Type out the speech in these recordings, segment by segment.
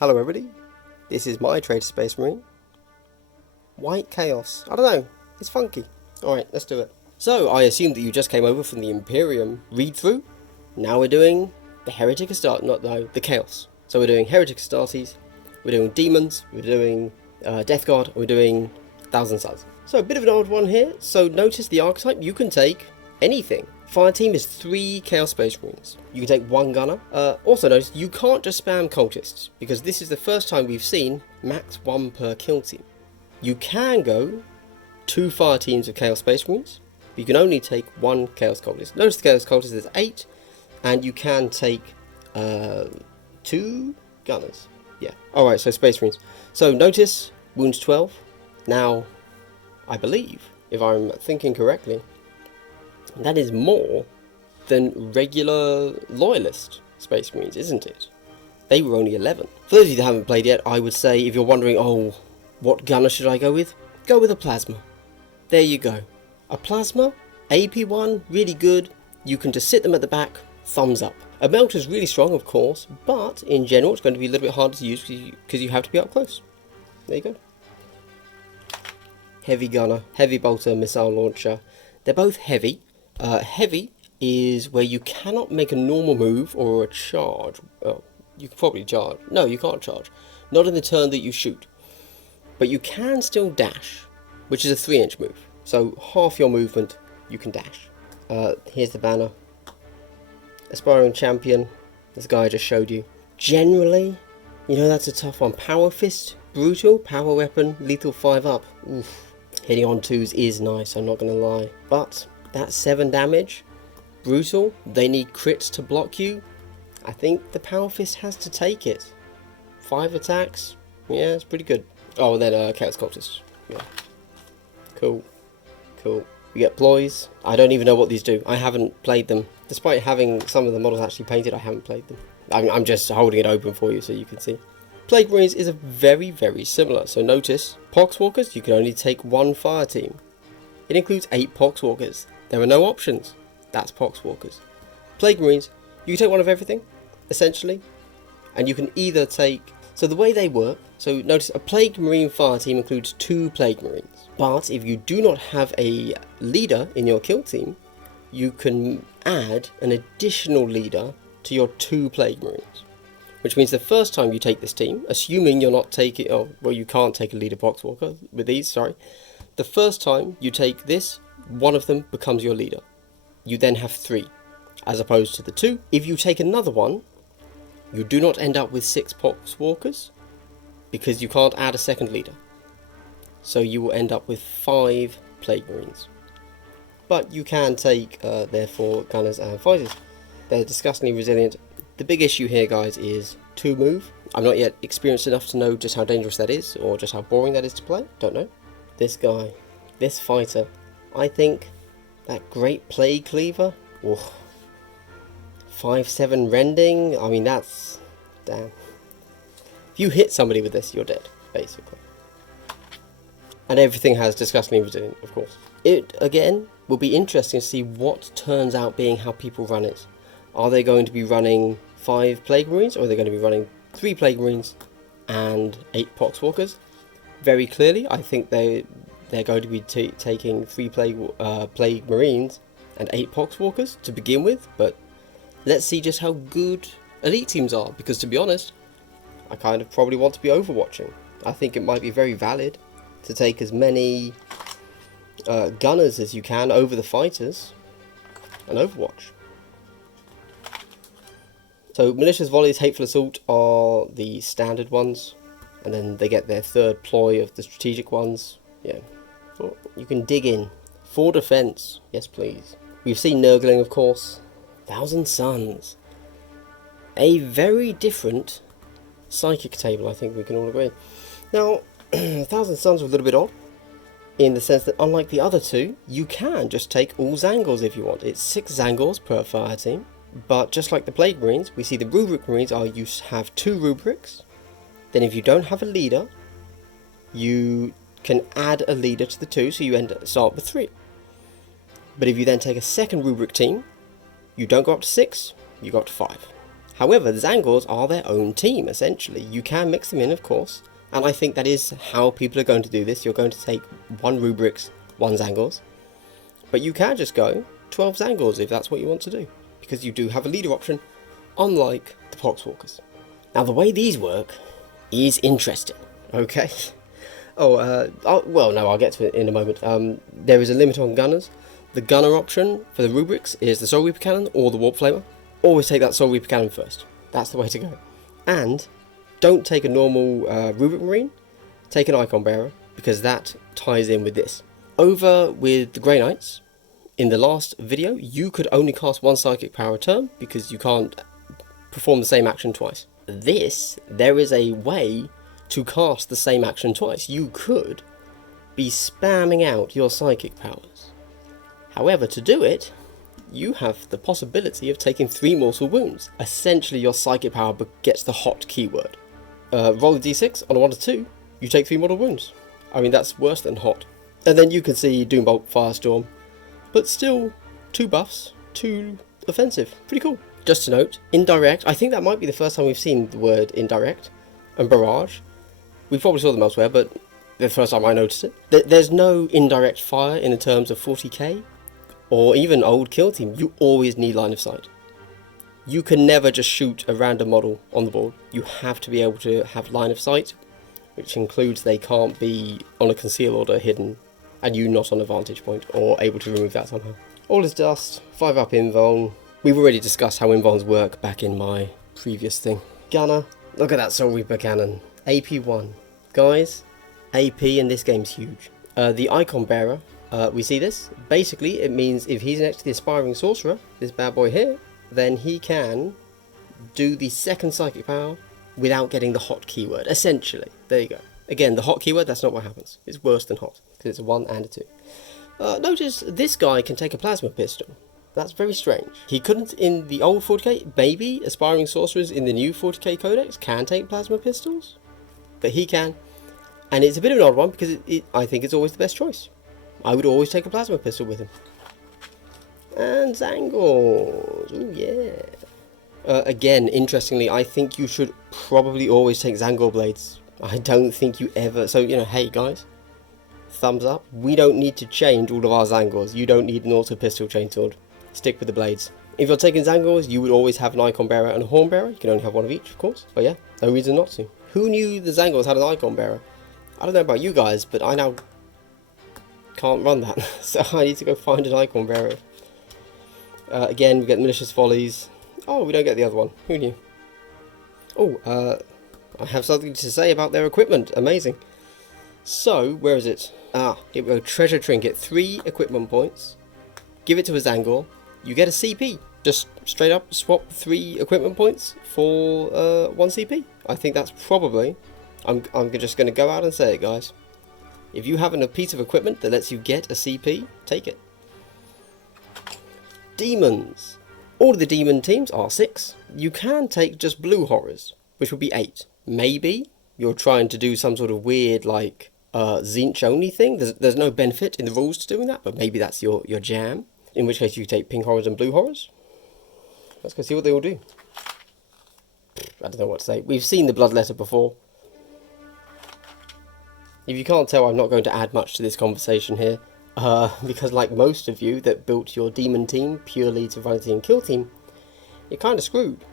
Hello everybody, this is my Traitor Space Marine. White Chaos. I don't know, it's funky. Alright, let's do it. So, I assume that you just came over from the Imperium read-through. Now we're doing the Heretic Astartes, the Chaos. So we're doing Heretic Astartes, we're doing Demons, we're doing Death Guard, and we're doing Thousand Suns. So a bit of an odd one here. So notice the archetype, you can take anything. Fire team is 3 Chaos Space Marines. You can take 1 gunner. Also notice, you can't just spam cultists, because this is the first time we've seen max 1 per kill team. You can go 2 fire teams of Chaos Space Marines, but you can only take 1 Chaos Cultist. Notice the Chaos Cultist is 8, and you can take 2 gunners. Yeah. Alright, so Space Marines. So notice, wounds 12. Now, I believe, if I'm thinking correctly, that is more than regular Loyalist Space Marines, isn't it? They were only 11. For those of you that haven't played yet, I would say, if you're wondering, oh, what gunner should I go with? Go with a Plasma. There you go. A Plasma, AP1, really good. You can just sit them at the back, thumbs up. A Melter's really strong, of course, but in general, it's going to be a little bit harder to use because you have to be up close. There you go. Heavy gunner, heavy bolter, missile launcher. They're both heavy. Heavy is where you cannot make a normal move or a charge. Oh, you can probably charge. No, you can't charge. Not in the turn that you shoot. But you can still dash, which is a 3-inch move. So half your movement, you can dash. Here's the banner. Aspiring Champion. This guy I just showed you. Generally, you know that's a tough one. Power Fist, brutal, power weapon, lethal 5 up. Oof. Hitting on 2s is nice, I'm not going to lie. But that 7 damage, brutal, they need crits to block you. I think the Power Fist has to take it. 5 attacks, yeah, it's pretty good. Oh, and then Chaos Cultist, yeah. Cool, cool. We get Ploys. I don't even know what these do. I haven't played them. Despite having some of the models actually painted, I haven't played them. I'm just holding it open for you so you can see. Plague Marines is a very, very similar. So notice, Poxwalkers, you can only take 1 fire team. It includes 8 Poxwalkers. There are no options. That's Poxwalkers. Plague Marines, you can take 1 of everything, essentially. And you can either take... So the way they work, so notice a Plague Marine fire team includes 2 Plague Marines. But if you do not have a leader in your kill team, you can add an additional leader to your 2 Plague Marines. Which means the first time you take this team, assuming you're not taking... Oh, well, you can't take a leader Poxwalker with these, sorry. The first time you take this, 1 of them becomes your leader. You then have 3, as opposed to the 2. If you take another one, you do not end up with 6 Poxwalkers, because you can't add a second leader. So you will end up with 5 Plague Marines. But you can take, therefore, Gunners and Fighters. They're disgustingly resilient. The big issue here, guys, is 2 move. I'm not yet experienced enough to know just how dangerous that is, or just how boring that is to play. Don't know. This guy, this fighter, I think that Great Plague Cleaver, 5/7 rending, I mean that's, damn. If you hit somebody with this, you're dead, basically. And everything has disgustingly resilient, of course. It, again, will be interesting to see what turns out being how people run it. Are they going to be running 5 Plague Marines, or are they going to be running 3 Plague Marines and 8 Poxwalkers? Very clearly, I think they're going to be taking 3 Plague Marines and 8 Poxwalkers to begin with, but let's see just how good elite teams are, because to be honest, I kind of probably want to be overwatching. I think it might be very valid to take as many gunners as you can over the fighters and Overwatch. So Malicious Volleys, Hateful Assault are the standard ones, and then they get their 3rd ploy of the strategic ones. Yeah, you can dig in. 4 defense, yes please. We've seen Nurgling, of course. Thousand Suns. A very different psychic table, I think we can all agree. Now, Thousand Suns are a little bit odd, in the sense that unlike the other 2, you can just take all Zangors if you want. It's 6 Zangors per fire team, but just like the Plague Marines, we see the Rubric Marines you have 2 Rubrics. Then if you don't have a leader, you can add a leader to the 2, so you start with 3. But if you then take a second Rubric team, you don't go up to 6, you go up to 5. However, the Zangors are their own team, essentially. You can mix them in, of course, and I think that is how people are going to do this. You're going to take 1 Rubrics, 1 Zangors, but you can just go 12 Zangors if that's what you want to do, because you do have a leader option, unlike the Poxwalkers. Now, the way these work is interesting, okay? Well, no, I'll get to it in a moment. There is a limit on gunners. The gunner option for the Rubrics is the Soul Reaper Cannon or the Warp Flamer. Always take that Soul Reaper Cannon first. That's the way to go. And don't take a normal Rubric Marine. Take an Icon Bearer, because that ties in with this. Over with the Grey Knights, in the last video, you could only cast 1 Psychic Power a turn, because you can't perform the same action twice. There is a way to cast the same action twice. You could be spamming out your Psychic Powers. However, to do it, you have the possibility of taking 3 mortal wounds. Essentially, your Psychic Power gets the hot keyword. Roll a d6, on a 1 to 2, you take 3 mortal wounds. I mean, that's worse than hot. And then you can see Doombolt, Firestorm, but still 2 buffs, 2 offensive. Pretty cool. Just to note, indirect, I think that might be the first time we've seen the word indirect, and barrage. We probably saw them elsewhere, but the first time I noticed it. There's no indirect fire in the terms of 40k, or even old kill team. You always need line of sight. You can never just shoot a random model on the board. You have to be able to have line of sight, which includes they can't be on a conceal order hidden, and you not on a vantage point, or able to remove that somehow. All is dust, 5 up invuln. We've already discussed how invulns work back in my previous thing. Gunner, look at that Soul Reaper Cannon. AP 1. Guys, AP in this game's huge. The Icon Bearer, we see this. Basically, it means if he's next to the Aspiring Sorcerer, this bad boy here, then he can do the 2nd Psychic Power without getting the hot keyword, essentially. There you go. Again, the hot keyword, that's not what happens. It's worse than hot, because it's a 1 and a 2. Notice this guy can take a Plasma Pistol. That's very strange. He couldn't in the old 40k. Maybe Aspiring Sorcerers in the new 40k Codex can take Plasma Pistols, but he can. And it's a bit of an odd one, because I think it's always the best choice. I would always take a Plasma Pistol with him. And Zangors. Ooh, yeah. Again, interestingly, I think you should probably always take Zangor Blades. I don't think you ever... So, you know, hey guys, thumbs up. We don't need to change all of our Zangors. You don't need an auto pistol chainsword. Stick with the blades. If you're taking Zangors, you would always have an Icon Bearer and a Horn Bearer. You can only have one of each, of course. But yeah, no reason not to. Who knew the Zangors had an Icon Bearer? I don't know about you guys, but I now can't run that. So I need to go find an Icon Bearer. Again, we get Malicious Follies. Oh, we don't get the other one. Who knew? Oh, I have something to say about their equipment. Amazing. So, where is it? Ah, here we go. Treasure Trinket. 3 equipment points. Give it to a Zangor. You get a CP. Just straight up swap 3 equipment points for 1 CP. I think that's probably... I'm just going to go out and say it, guys. If you have a piece of equipment that lets you get a CP, take it. Demons. All of the demon teams are 6. You can take just blue horrors, which would be 8. Maybe you're trying to do some sort of weird, like, Zinch only thing. There's no benefit in the rules to doing that, but maybe that's your jam. In which case you take pink horrors and blue horrors. Let's go see what they all do. I don't know what to say. We've seen the Bloodletter before. If you can't tell, I'm not going to add much to this conversation here. Because like most of you that built your demon team purely to run a team kill team, you're kind of screwed.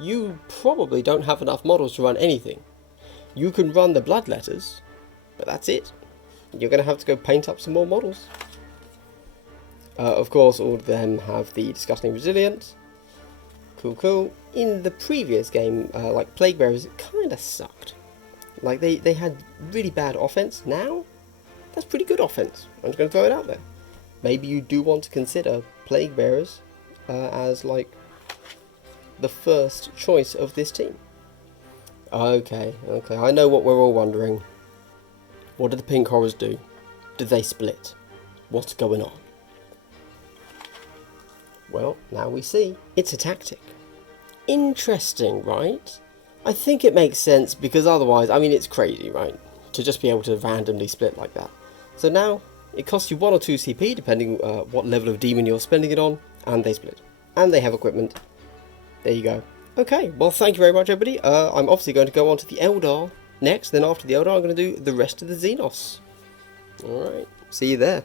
You probably don't have enough models to run anything. You can run the Bloodletters, but that's it. You're going to have to go paint up some more models. Of course, all of them have the Disgusting Resilient. Cool, cool. In the previous game, like Plague Bearers, it kind of sucked. Like, they had really bad offense. Now, that's pretty good offense. I'm just going to throw it out there. Maybe you do want to consider Plague Bearers as, like, the first choice of this team. Okay, I know what we're all wondering. What do the pink horrors do? Do they split? What's going on? Well, now we see. It's a tactic. Interesting, right? I think it makes sense, because otherwise, I mean, it's crazy, right? To just be able to randomly split like that. So now, it costs you 1 or 2 CP, depending what level of demon you're spending it on, and they split. And they have equipment. There you go. Okay, well, thank you very much, everybody. I'm obviously going to go on to the Eldar next. Then after the Eldar, I'm going to do the rest of the Xenos. Alright, see you there.